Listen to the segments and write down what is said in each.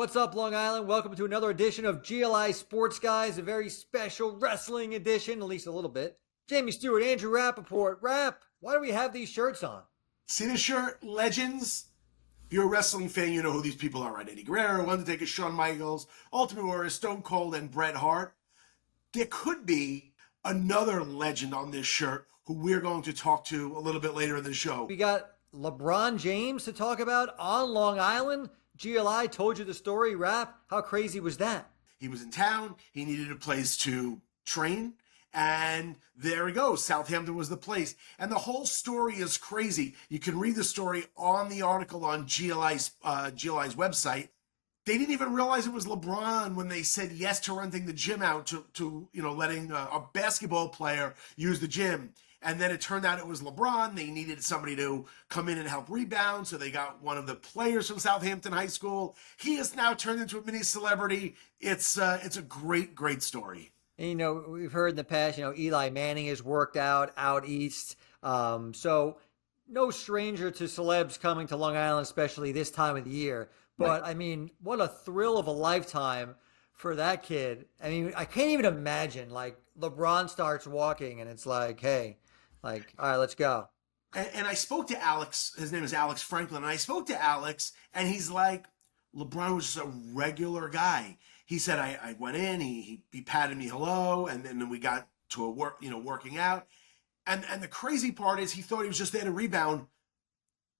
What's up, Long Island? Welcome to another edition of GLI Sports Guys, a very special wrestling edition, at least a little bit. Jamie Stuart, Andrew Rappaport. Rap, why do we have these shirts on? See the shirt? Legends? If you're a wrestling fan, you know who these people are, right? Eddie Guerrero, Undertaker, Shawn Michaels, Ultimate Warrior, Stone Cold, and Bret Hart. There could be another legend on this shirt who we're going to talk to a little bit later in the show. We got LeBron James to talk about on Long Island. GLI told you the story, Rap. How crazy was that? He was in town. He needed a place to train. And there we go. Southampton was the place. And the whole story is crazy. You can read the story on the article on GLI's website. They didn't even realize it was LeBron when they said yes to renting the gym out to letting a basketball player use the gym. And then it turned out it was LeBron. They needed somebody to come in and help rebound. So they got one of the players from Southampton High School. He has now turned into a mini celebrity. It's a great, great story. And, we've heard in the past, Eli Manning has worked out east. So no stranger to celebs coming to Long Island, especially this time of the year. But, right. I mean, what a thrill of a lifetime for that kid. I mean, I can't even imagine, LeBron starts walking and it's hey, all right, let's go. And I spoke to Alex. His name is Alex Franklin. And I spoke to Alex, and he's like, LeBron was just a regular guy. He said, I went in, he patted me hello, and then we got to working out. And the crazy part is he thought he was just there to rebound,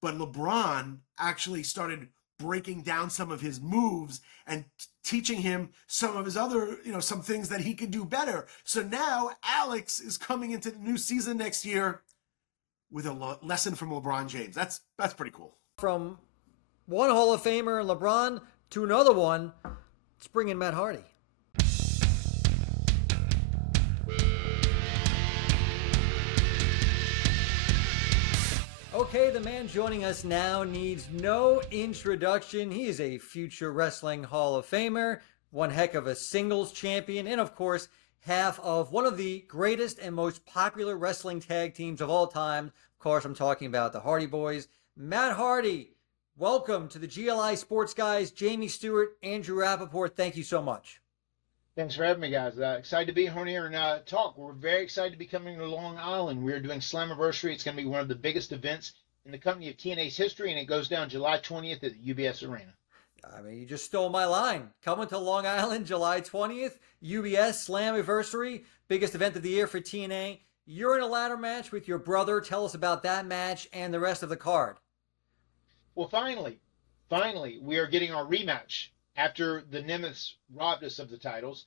but LeBron actually started breaking down some of his moves and teaching him some of his other, some things that he could do better. So now Alex is coming into the new season next year with a lesson from LeBron James. That's pretty cool. From one Hall of Famer, LeBron, to another one, let's bring in Matt Hardy. Okay, the man joining us now needs no introduction. He is a future wrestling Hall of Famer, one heck of a singles champion, and of course, half of one of the greatest and most popular wrestling tag teams of all time. Of course, I'm talking about the Hardy Boys. Matt Hardy, welcome to the GLI Sports Guys. Jamie Stewart, Andrew Rappaport, thank you so much. Thanks for having me, guys. Excited to be here and talk. We're very excited to be coming to Long Island. We're doing Slammiversary. It's going to be one of the biggest events in the company of TNA's history, and it goes down July 20th at the UBS Arena. I mean, you just stole my line. Coming to Long Island, July 20th, UBS Slammiversary, biggest event of the year for TNA. You're in a ladder match with your brother. Tell us about that match and the rest of the card. Well, finally, we are getting our rematch. After the Nemeths robbed us of the titles,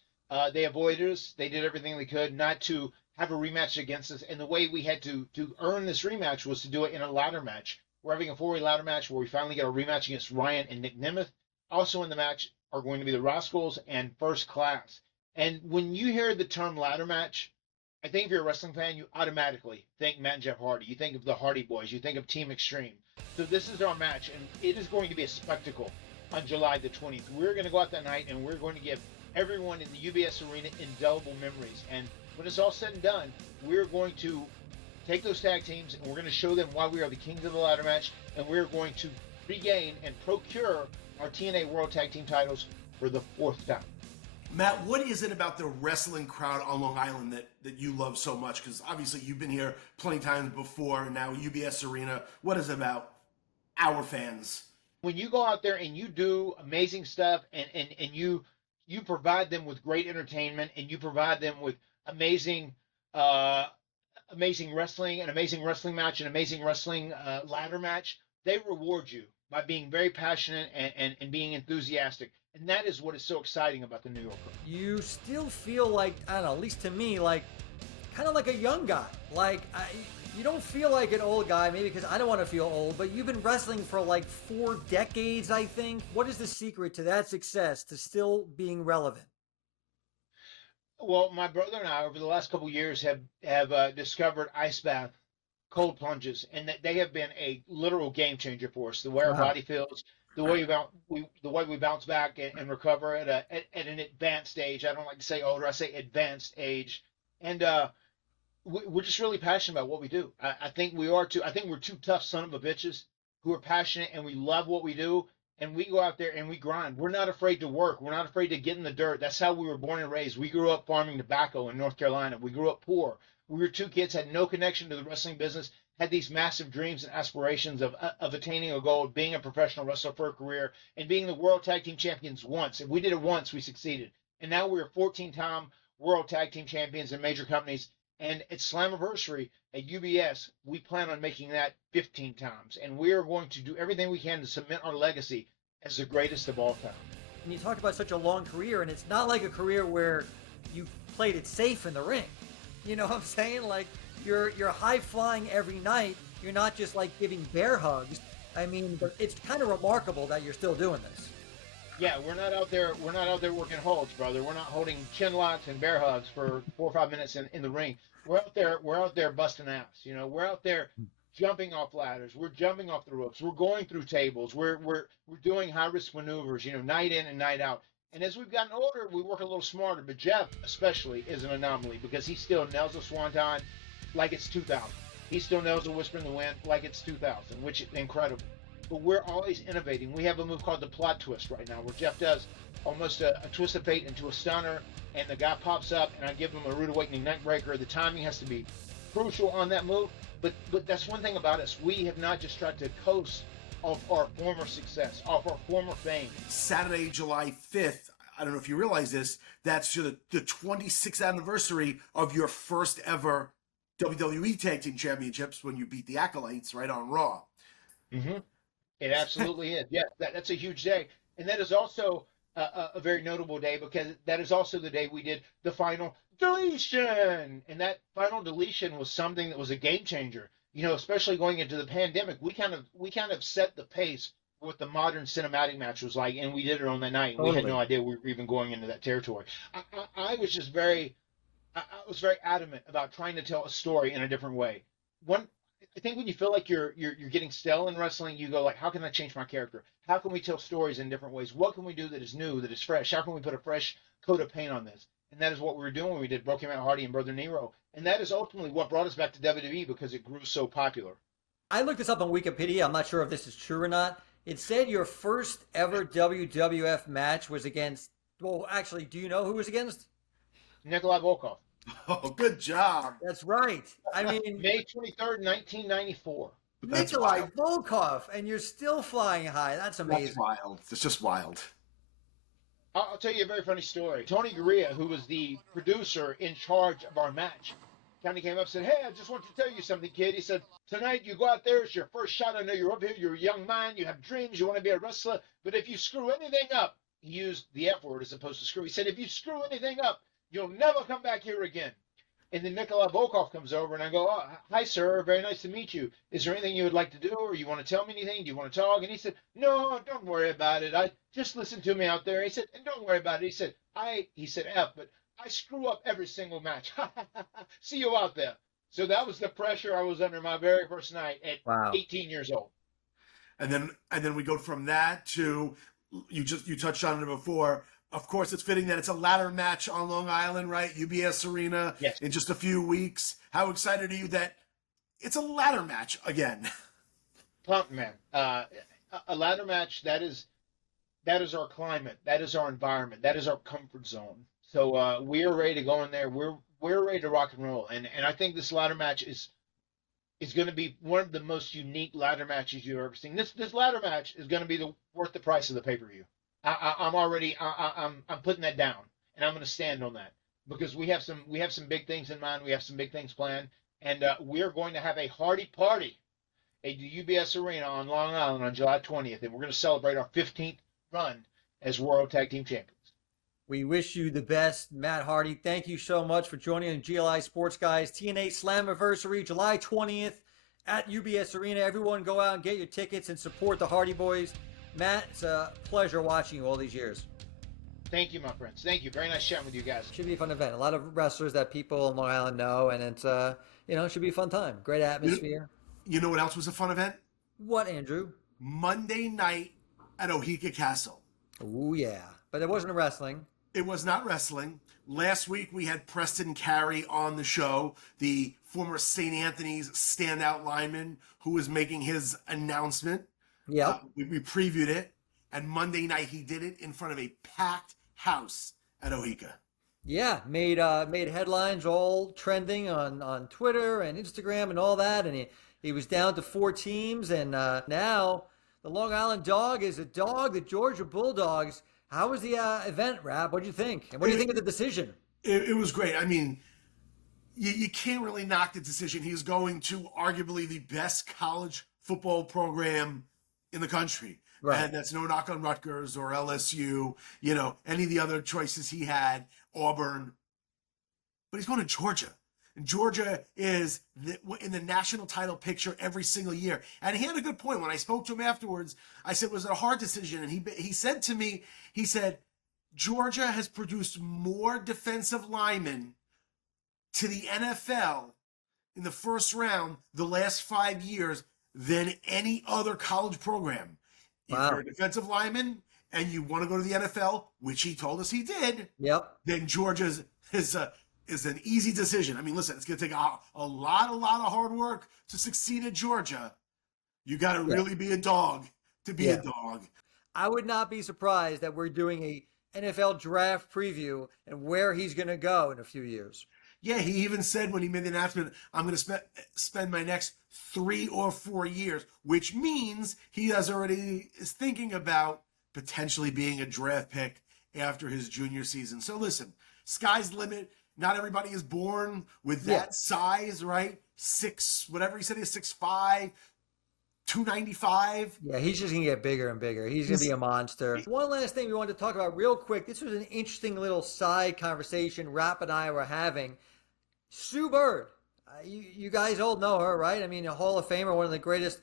they avoided us. They did everything they could not to have a rematch against us. And the way we had to earn this rematch was to do it in a ladder match. We're having a four-way ladder match where we finally get a rematch against Ryan and Nick Nemeth. Also in the match are going to be the Rascals and First Class. And when you hear the term ladder match, I think if you're a wrestling fan, you automatically think Matt and Jeff Hardy. You think of the Hardy Boys. You think of Team Extreme. So this is our match, and it is going to be a spectacle on July the 20th. We're going to go out that night, and we're going to give everyone in the UBS Arena indelible memories. And when it's all said and done, we're going to take those tag teams, and we're going to show them why we are the kings of the ladder match, and we're going to regain and procure our TNA World Tag Team titles for the fourth time. Matt, what is it about the wrestling crowd on Long Island that you love so much? Because obviously you've been here plenty of times before, and now UBS Arena. What is it about our fans? When you go out there and you do amazing stuff and you provide them with great entertainment and you provide them with amazing wrestling, an amazing wrestling match, an amazing wrestling ladder match, they reward you by being very passionate and being enthusiastic. And that is what is so exciting about the New Yorker. You still feel like, I don't know, at least to me, kind of like a young guy. You don't feel like an old guy, maybe because I don't want to feel old, but you've been wrestling for 4 decades, I think. What is the secret to that success, to still being relevant? Well, my brother and I, over the last couple of years, have discovered ice bath, cold plunges, and that they have been a literal game changer for us. The way our body feels, the way we bounce back and recover at an advanced age. I don't like to say older; I say advanced age, and we're just really passionate about what we do. I think we are too. I think we're two tough son of a bitches who are passionate and we love what we do. and we go out there and we grind. We're not afraid to work. We're not afraid to get in the dirt. That's how we were born and raised. We grew up farming tobacco in North Carolina. We grew up poor. We were two kids, had no connection to the wrestling business, had these massive dreams and aspirations of attaining a goal, being a professional wrestler for a career, and being the World Tag Team Champions once. If we did it once, we succeeded. And now we're 14-time World Tag Team Champions in major companies. And at Slammiversary at UBS, we plan on making that 15 times. And we are going to do everything we can to cement our legacy as the greatest of all time. And you talked about such a long career, and it's not like a career where you played it safe in the ring. You know what I'm saying? Like, you're high flying every night. You're not just like giving bear hugs. I mean, it's kind of remarkable that you're still doing this. Yeah, we're not out there working holds, brother. We're not holding chin locks and bear hugs for 4 or 5 minutes in the ring. We're out there busting ass. You know, we're out there jumping off ladders. We're jumping off the ropes. We're going through tables. We're doing high risk maneuvers, you know, night in and night out. And as we've gotten older, we work a little smarter. But Jeff especially is an anomaly because he still nails a swanton like it's 2000. He still nails a whisper in the wind like it's 2000, which is incredible. But we're always innovating. We have a move called the plot twist right now, where Jeff does almost a twist of fate into a stunner, and the guy pops up, and I give him a rude awakening neck breaker. The timing has to be crucial on that move. But that's one thing about us. We have not just tried to coast off our former success, off our former fame. Saturday, July 5th, I don't know if you realize this, that's the 26th anniversary of your first ever WWE Tag Team Championships when you beat the Acolytes right on Raw. Mm-hmm. It absolutely is. Yeah, that's a huge day. And that is also a very notable day because that is also the day we did the final deletion. And that final deletion was something that was a game changer. You know, especially going into the pandemic, we kind of set the pace for what the modern cinematic match was like, and we did it on that night. Totally. We had no idea we were even going into that territory. I was just very adamant about trying to tell a story in a different way. I think when you feel like you're getting stale in wrestling, you go like, how can I change my character? How can we tell stories in different ways? What can we do that is new, that is fresh? How can we put a fresh coat of paint on this? And that is what we were doing when we did Broken Matt Hardy and Brother Nero. And that is ultimately what brought us back to WWE because it grew so popular. I looked this up on Wikipedia. I'm not sure if this is true or not. It said your first ever WWF match was against, well, actually, do you know who was against? Nikolai Volkov. Oh, good job. That's right. I mean, May 23rd, 1994. Nikolai Volkov, and you're still flying high. That's amazing. That's wild. It's just wild. I'll tell you a very funny story. Tony Gurria, who was the producer in charge of our match, kind of came up and said, hey, I just want to tell you something, kid. He said, tonight you go out there, it's your first shot. I know you're up here, you're a young man, you have dreams, you want to be a wrestler, but if you screw anything up, he used the F word as opposed to screw. He said, if you screw anything up, you'll never come back here again. And then Nikolai Volkov comes over, and I go, oh, hi, sir. Very nice to meet you. Is there anything you would like to do, or you want to tell me anything? Do you want to talk? And he said, no, don't worry about it. I just listen to me out there. He said, and don't worry about it. He said, F, but I screw up every single match. See you out there. So that was the pressure I was under my very first night at 18 years old. And then we go from that to, you touched on it before, of course, it's fitting that it's a ladder match on Long Island, right? UBS Arena. Yes. In just a few weeks. How excited are you that it's a ladder match again? Pumped, man. A ladder match, that is our climate. That is our environment. That is our comfort zone. So we are ready to go in there. We're ready to rock and roll. And I think this ladder match is going to be one of the most unique ladder matches you've ever seen. This ladder match is going to be worth the price of the pay-per-view. I'm putting that down, and I'm going to stand on that because we have some big things in mind. We have some big things planned, and we are going to have a Hardy party at the UBS Arena on Long Island on July 20th, and we're going to celebrate our 15th run as World Tag Team Champions. We wish you the best, Matt Hardy. Thank you so much for joining GLI Sports Guys TNA Slammiversary, July 20th at UBS Arena. Everyone go out and get your tickets and support the Hardy Boys. Matt, it's a pleasure watching you all these years. Thank you, my friends. Thank you. Very nice chatting with you guys. Should be a fun event. A lot of wrestlers that people in Long Island know, and it's it should be a fun time. Great atmosphere. You know what else was a fun event? What, Andrew? Monday night at Oheka Castle. Oh yeah, but it wasn't wrestling. It was not wrestling. Last week we had Preston Carey on the show, the former St. Anthony's standout lineman who was making his announcement. Yeah, we previewed it, And Monday night, he did it in front of a packed house at Ohika. Yeah, made headlines, all trending on Twitter and Instagram and all that. And he was down to 4 teams, and now the Long Island Dog is a dog. The Georgia Bulldogs. How was the event, Rap? What do you think? And what do you think of the decision? It was great. I mean, you can't really knock the decision. He's going to arguably the best college football program in the country. Right. And that's no knock on Rutgers or LSU, any of the other choices he had, Auburn. But he's going to Georgia. And Georgia is in the national title picture every single year. And he had a good point. When I spoke to him afterwards, I said, was it a hard decision? And he said to me, he said, Georgia has produced more defensive linemen to the NFL in the first round the last 5 years than any other college program. Wow. If you're a defensive lineman and you want to go to the NFL, which he told us he did, yep, then Georgia is an easy decision. I mean, listen, it's going to take a lot of hard work to succeed at Georgia. You got to really be a dog to be a dog. I would not be surprised that we're doing a NFL draft preview and where he's going to go in a few years. Yeah, he even said when he made the announcement, I'm going to spend my next 3 or 4 years, which means he is thinking about potentially being a draft pick after his junior season. So listen, sky's the limit. Not everybody is born with that size, right? Whatever he said, he's 6'5", 295. Yeah, he's just going to get bigger and bigger. He's going to be a monster. One last thing we wanted to talk about real quick. This was an interesting little side conversation Rapp and I were having. Sue Bird. You guys all know her, right? I mean, a Hall of Famer, one of the greatest,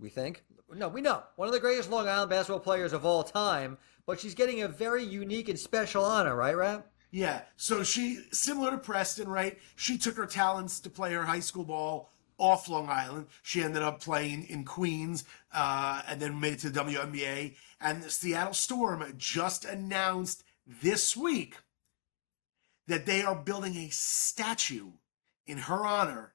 we think. No, we know. One of the greatest Long Island basketball players of all time. But she's getting a very unique and special honor, right, Rapp? Yeah. So she, similar to Preston, right? She took her talents to play her high school ball off Long Island. She ended up playing in Queens and then made it to the WNBA. And the Seattle Storm just announced this week that they are building a statue in her honor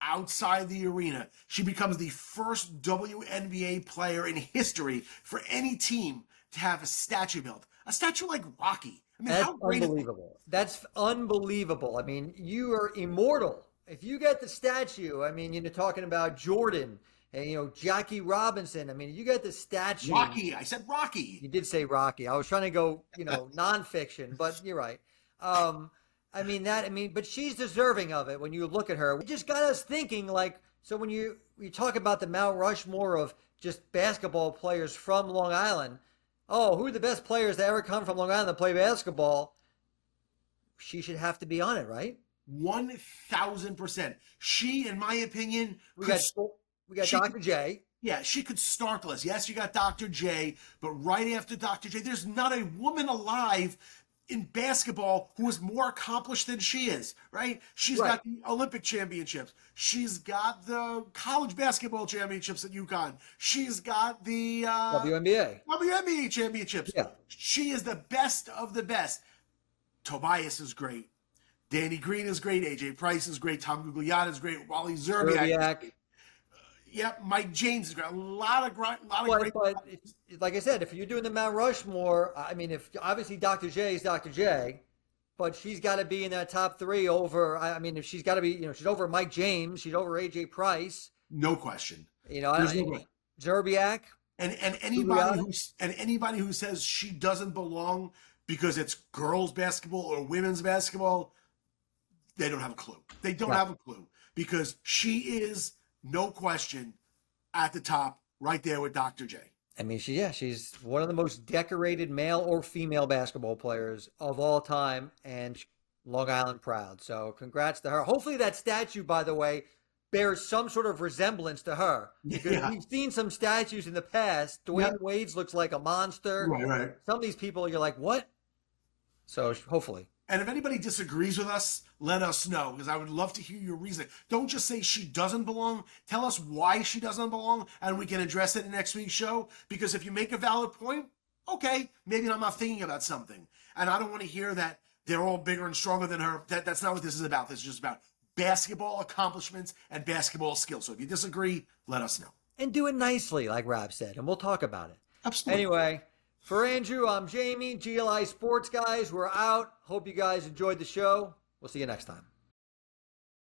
outside the arena. She becomes the first WNBA player in history for any team to have a statue built. A statue like Rocky. I mean, that's how great unbelievable. That's unbelievable. I mean, you are immortal. If you get the statue, I mean, you're talking about Jordan and, Jackie Robinson. I mean, you get the statue. Rocky. I said Rocky. You did say Rocky. I was trying to go, nonfiction, but you're right. But she's deserving of it when you look at her. It just got us thinking, so when you talk about the Mount Rushmore of just basketball players from Long Island, who are the best players that ever come from Long Island to play basketball? She should have to be on it, right? 1,000%. She, in my opinion, we got Dr. J. Yeah, she could start the list. Yes, you got Dr. J, but right after Dr. J, there's not a woman alive in basketball who is more accomplished than she is, right? She's got the Olympic championships. She's got the college basketball championships at UConn. She's got the WNBA championships. Yeah. She is the best of the best. Tobias is great. Danny Green is great. AJ Price is great. Tom Gugliotta is great. Wally Zerbiak. Mike James is great. A lot of great. But like I said, if you're doing the Mount Rushmore, I mean, if obviously Dr. J is Dr. J, but she's got to be in that top 3 over. I mean, if she's got to be, she's over Mike James, she's over AJ Price. No question. Zerbiak. And anybody who says she doesn't belong because it's girls basketball or women's basketball, they don't have a clue. They don't have a clue because she is, no question, at the top right there with Dr. J. I mean, she's one of the most decorated male or female basketball players of all time, and Long Island proud. So congrats to her. Hopefully that statue, by the way, bears some sort of resemblance to her. Because we've seen some statues in the past. Dwayne Wade's looks like a monster. Right. Some of these people, you're like, what? So hopefully. And if anybody disagrees with us, let us know, because I would love to hear your reason. Don't just say she doesn't belong. Tell us why she doesn't belong, and we can address it in next week's show. Because if you make a valid point, okay, maybe I'm not thinking about something. And I don't want to hear that they're all bigger and stronger than her. That's not what this is about. This is just about basketball accomplishments and basketball skills. So if you disagree, let us know. And do it nicely, like Rob said, and we'll talk about it. Absolutely. Anyway, For Andrew, I'm Jamie. GLI Sports Guys, we're out. Hope you guys enjoyed the show. We'll see you next time.